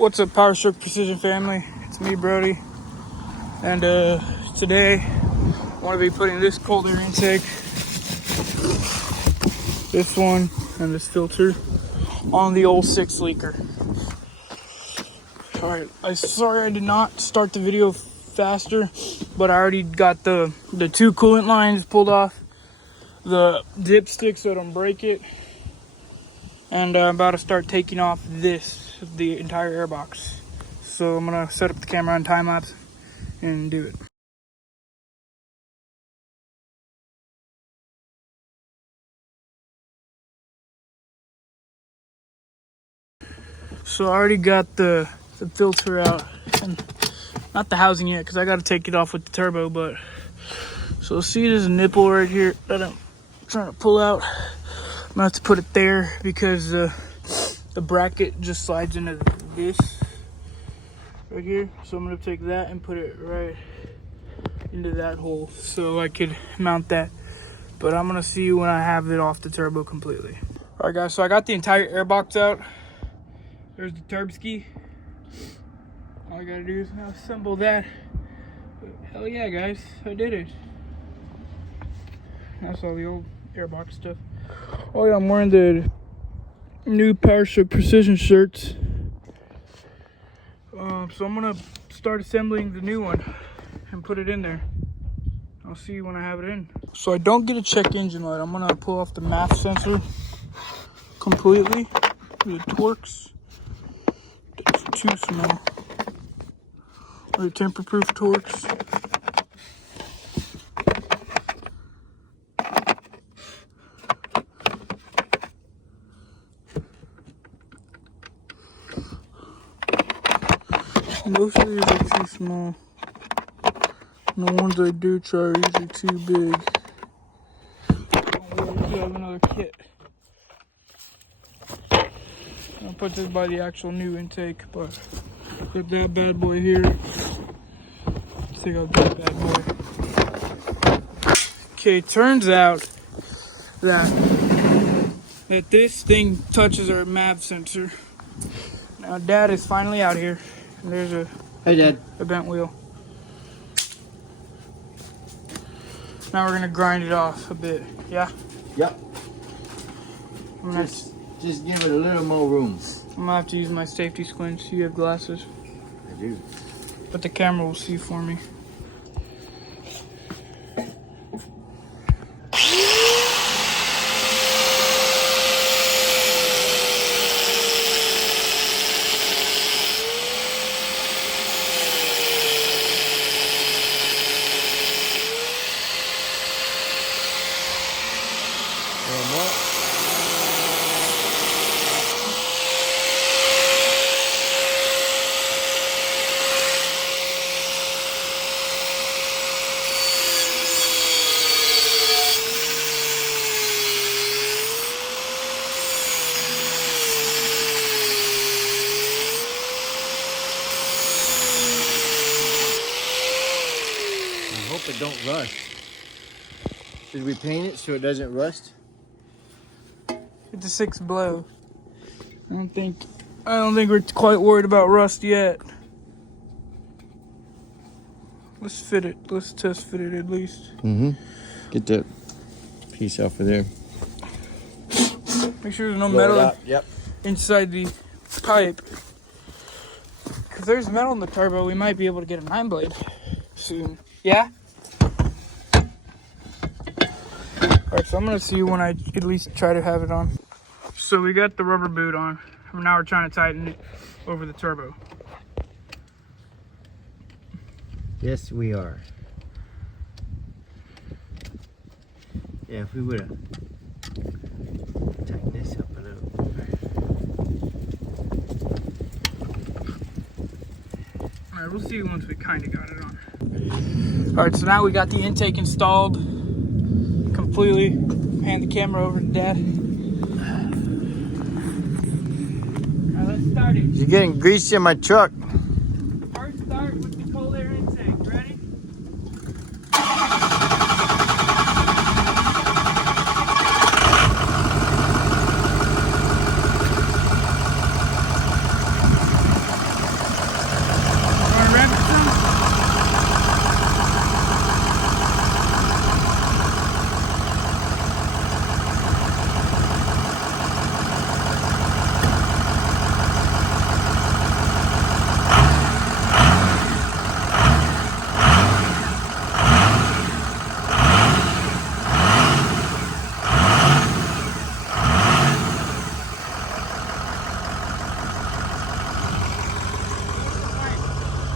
What's up, Powerstroke Precision family? It's me, Brody, and today I want to be putting this cold air intake, this one, and this filter on the old 6-leaker. Alright, sorry I did not start the video faster, but I already got the two coolant lines pulled off, the dipstick so I don't break it, and I'm about to start taking off the entire air box. So I'm gonna set up the camera on time lapse and do it. So I already got the filter out, and not the housing yet because I got to take it off with the turbo. But so see this nipple right here that I'm trying to pull out. I'm gonna have to put it there because the bracket just slides into this right here. So I'm gonna take that and put it right into that hole so I could mount that. But I'm gonna see you when I have it off the turbo completely. All right, guys. So I got the entire air box out. There's the turb ski. All I gotta do is now assemble that. But hell yeah, guys, I did it. That's all the old airbox stuff. Oh yeah, I'm wearing the new Powerstroke Precision shirts. So I'm gonna start assembling the new one and put it in there. I'll see you when I have it in. So I don't get a check engine light. I'm gonna pull off the MAF sensor completely. The Torx. It's too small. Or the tamper-proof Torx. Most of these are too small. And the ones I do try are usually too big. I have another kit. I'll put this by the actual new intake, but put that bad boy here. Let's take out that bad boy. Okay, turns out that this thing touches our MAV sensor. Now Dad is finally out here. And there's a Hey, Dad. A bent wheel. Now we're gonna grind it off a bit. Yeah. Yep. Just give it a little more room. I'm gonna have to use my safety squints. You have glasses. I do. But the camera will see for me. I hope it don't rust. Should we paint it so it doesn't rust? It's a 6 blow. I don't think we're quite worried about rust yet. Let's fit it. Let's test fit it at least. Mm-hmm. Get that piece off of there. Make sure there's no metal inside the pipe. Because there's metal in the turbo, we might be able to get a 9-blade soon. Yeah? Alright, so I'm going to see when I at least try to have it on. So we got the rubber boot on. Now we're trying to tighten it over the turbo. Yes, we are. Yeah, if we would have tightened this up a little. Alright, we'll see once we kind of got it on. Alright, so now we got the intake installed completely. Hand the camera over to Dad. Alright, let's start it. You're getting greasy in my truck. First start with the cold air intake. Ready?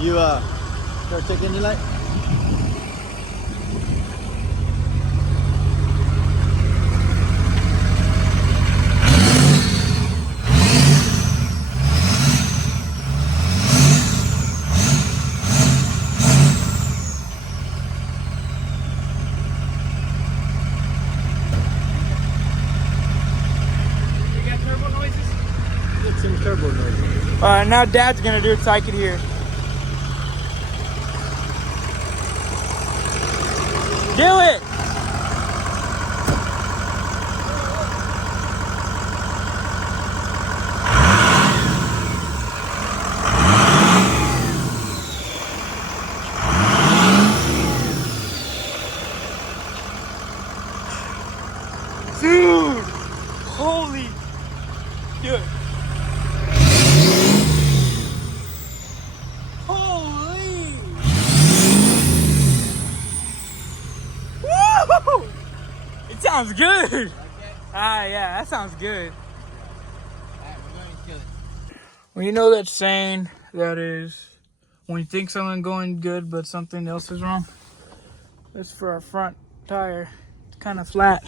You start taking the light? Some turbo noise. Now Dad's gonna do it so I can hear. Do it! Dude! Holy... Do it. Holy! Woo! It sounds good. Okay. Yeah, that sounds good. Alright, we're going to kill it. Well, you know that saying that is when you think something's going good but something else is wrong? That's for our front tire. It's kind of flat.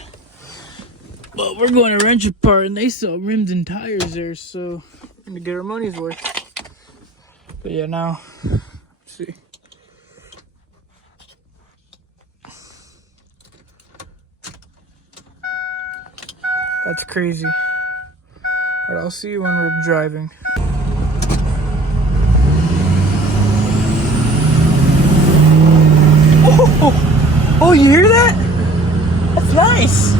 But we're going to wrench apart and they sell rims and tires there, so we're going to get our money's worth. But yeah, now, let's see. That's crazy. But I'll see you when we're driving. Oh, you hear that? That's nice.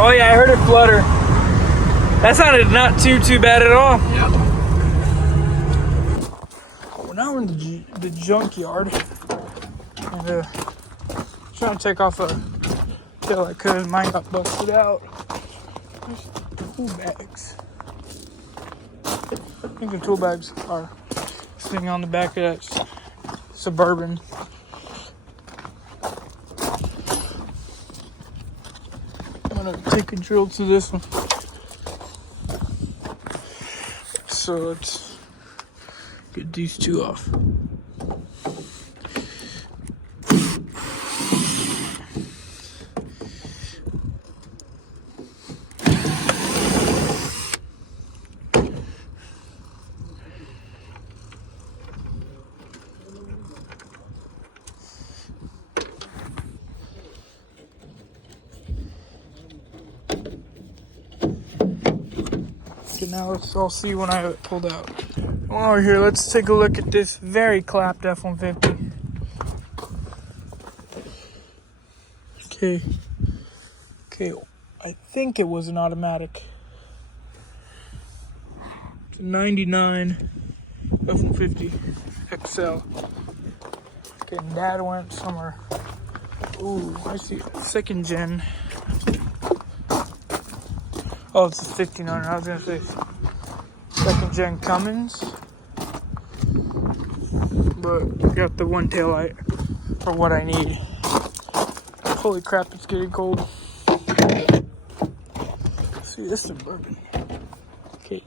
Oh yeah, I heard it flutter. That sounded not too bad at all. Yep. Oh, now we're in the junkyard. And trying to take off a tail light because mine got busted out. There's tool bags. I think the tool bags are sitting on the back of that Suburban. I'm gonna take a drill to this one. So let's get these two off. Okay, now let's all see when I have it pulled out. While we're here, let's take a look at this very clapped F-150. Okay, I think it was an automatic. It's a 99 F-150 XL. Okay, and Dad went somewhere. Ooh, I see second gen. Oh, it's a 1500. I was gonna say second gen Cummins, but I got the one tail light for what I need. Holy crap, it's getting cold. See this Suburban. Okay,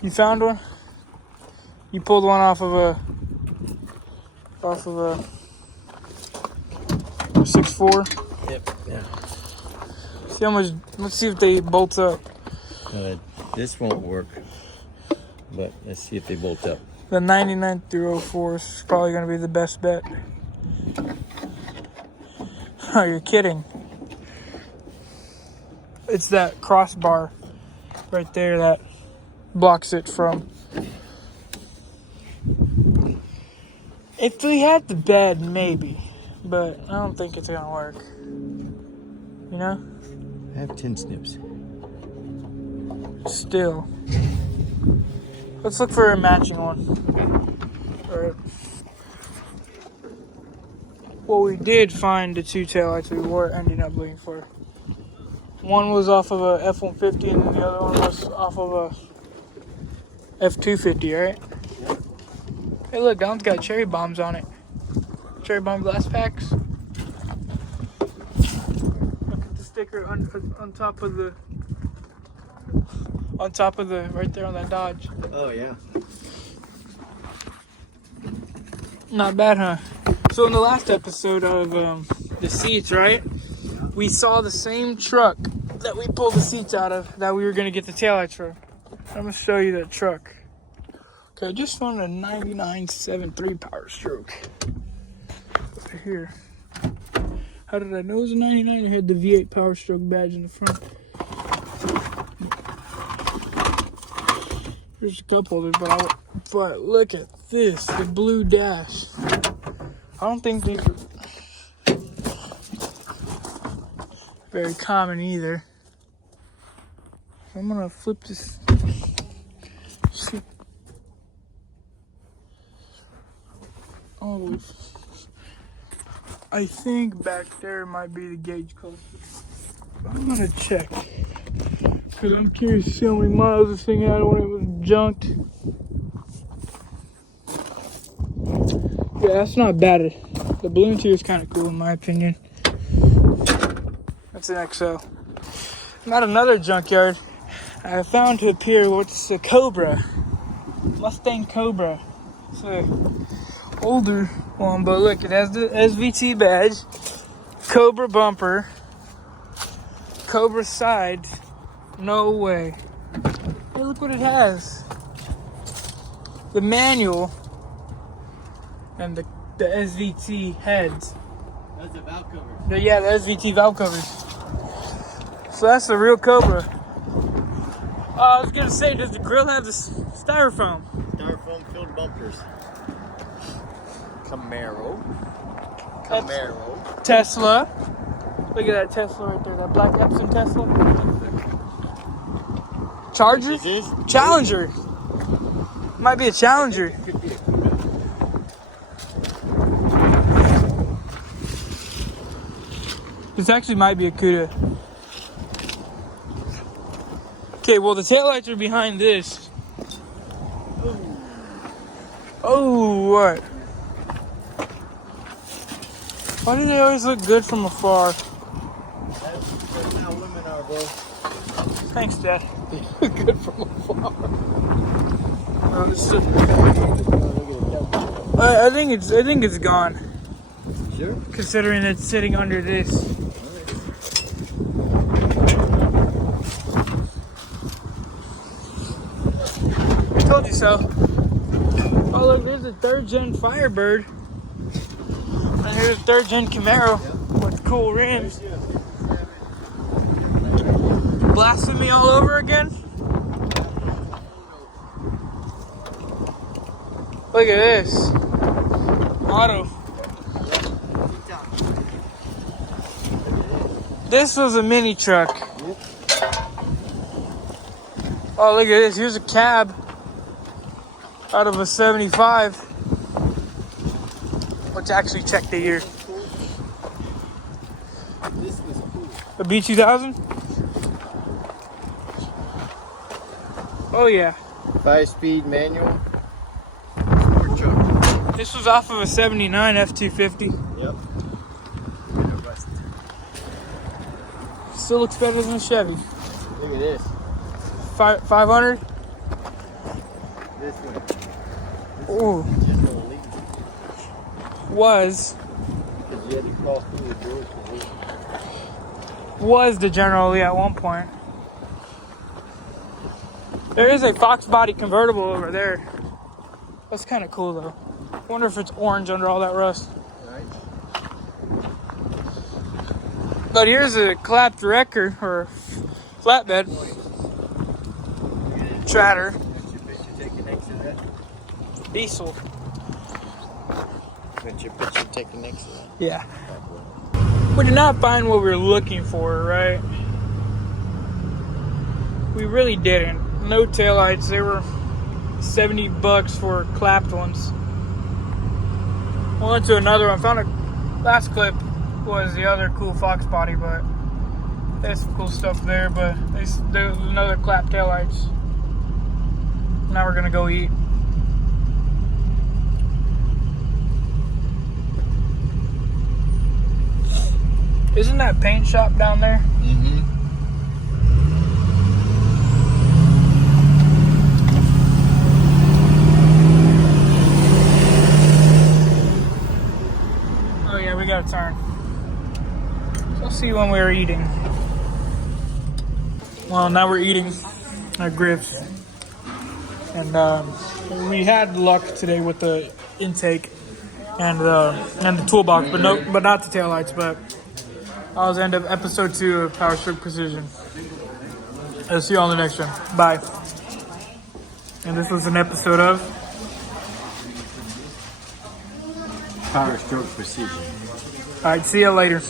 you found one? You pulled one off of a 6.4. Yep. Yeah. See how much? Let's see if they bolt up. This won't work, but let's see if they bolt up. The 99 through 04 is probably going to be the best bet. Oh, you're kidding. It's that crossbar right there that blocks it from. If we had the bed, maybe, but I don't think it's going to work. You know? I have 10 snips. Still. Let's look for a matching one. Alright. Well, we did find the two taillights we were ending up looking for. One was off of a F-150 and then the other one was off of a F-250, right? Hey look, that one's got cherry bombs on it. cherry bomb glass packs. Look at the sticker on top of the right there on that Dodge. Oh yeah. Not bad, huh? So in the last episode of the seats, right? We saw the same truck that we pulled the seats out of that we were gonna get the taillights for. I'm gonna show you that truck. Okay, I just found a 99.73 Powerstroke. Right here. How did I know it was a 99? It had the V8 Powerstroke badge in the front. There's a couple of them, but look at this, the blue dash. I don't think these are very common either. So I'm gonna flip this. See. Oh, I think back there might be the gauge cluster. I'm gonna check. Because I'm curious to see how many miles this thing had when it was junked. Yeah, that's not bad. The balloon too is kind of cool in my opinion. That's an XL. I'm at another junkyard. I found to appear what's a Cobra. Mustang Cobra. It's a older one, but look, it has the SVT badge. Cobra bumper. Cobra side. No way. Hey, look what it has. The manual and the SVT heads. That's a valve cover. Yeah, the SVT valve covers. So that's a real Cobra. I was gonna say, does the grill have the styrofoam? Styrofoam filled bumpers. Camaro. Tesla. Look at that Tesla right there. That black Epson Tesla. Charger? Is this? Challenger. Might be a Challenger. Could be a Cuda. This actually might be a Cuda. Okay, well the taillights are behind this. Oh, what? Why do they always look good from afar? That's how women are, bro. Thanks, Dad. They look good from afar. I think it's gone. Sure. Considering it's sitting under this. I told you so. Oh look, there's a 3rd gen Firebird. And here's a 3rd gen Camaro with cool rims. Blasting me all over again? Look at this. Auto. This was a mini truck. Oh, look at this. Here's a cab out of a 75. Let's actually check the year. This is cool. A B2000? Oh, yeah. 5-speed manual. Sport truck. This was off of a 79 F250. Yep. Still looks better than a Chevy. Look at this. 500? This one. Ooh. Just a leak. Was Because you had to crawl through the doors to leak. Was the General Lee at one point. There is a Fox body convertible over there. That's kind of cool though. I wonder if it's orange under all that rust. Right? But here's a clapped wrecker or flatbed. Tratter. That's your picture taken next to that. Diesel. That's your picture taken next to that. Yeah. We did not find what we were looking for, right? We really didn't. No taillights. They were $70 for clapped ones. I went to another one. Found a last clip was the other cool Fox body, but there's some cool stuff there. But there's another clapped taillights. Now we're gonna go eat. that paint shop down there? Mm-hmm. Oh yeah, we gotta turn. So I'll see you when we're eating. Well, now we're eating our grits. And we had luck today with the intake and the toolbox, but not the taillights. But that was the end of episode 2 of Powerstroke Precision. I'll see you on the next one. Bye. And this was an episode of Powerstroke Precision. All right, see you later.